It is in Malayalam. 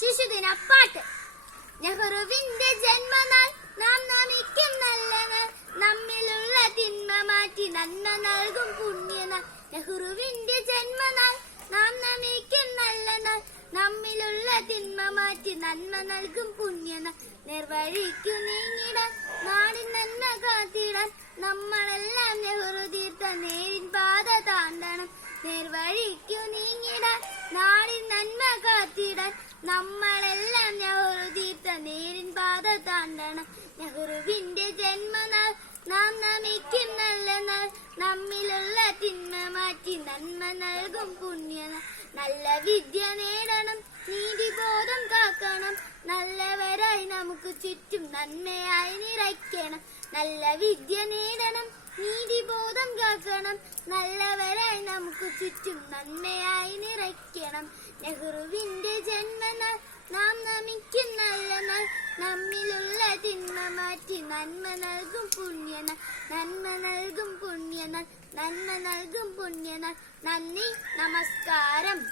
ശിശുദിന പാട്ട്. നെഹ്റുവിന്റെ ജന്മനാൾ നാം നമിക്കും നല്ല നാൾ, നമ്മിലുള്ള തിന്മ മാറ്റി നന്മ നൽകും പുണ്യനാൾ. നെഹ്റുവിന്റെ ജന്മനാൾ നാം നമിക്കും നല്ല നാൾ, നമ്മിലുള്ള തിന്മ മാറ്റി നന്മ നൽകും പുണ്യനാൾ. നിർവഴിക്കു നീങ്ങിടാൻ നാടിൻ നന്മ കാത്തിടാൻ നമ്മളെല്ലാം നെഹ്റു തീർത്ത നേരിൻ പാത താണ്ടണം. നിർവഴിക്കു നീങ്ങിടാൻ നാടിൻ നന്മ കാത്തിടാൻ നമ്മളെല്ലാം നെഹ്റു തീർത്ത നേരിൻ പാത താണ്ടണം. നെഹ്റുവിന്റെ ജന്മനാൾ നാം നമിക്കും നല്ല നാൾ, നമ്മിലുള്ള തിന്മ മാറ്റി നന്മ നൽകും പുണ്യനാൾ. നല്ല വിദ്യ നേടണം, നീതിബോധം കാക്കണം, നല്ലവരായി നമുക്ക് ചുറ്റും നന്മയായി നിറയ്ക്കണം. നല്ല വിദ്യ നേടണം, നീതിബോധം കാക്കണം, നല്ലവരായി നമുക്ക് ചുറ്റും നന്മയായി നിറയ്ക്കണം. നെഹ്റുവിന്റെ ജന്മനാൾ നാം നമിക്കും നല്ല നാൾ, നമ്മിലുള്ള തിന്മ മാറ്റി നന്മ നൽകും പുണ്യനാൾ. നന്മ നൽകും പുണ്യനാൾ, നന്മ നൽകും പുണ്യനാൾ. നന്ദി, നമസ്കാരം.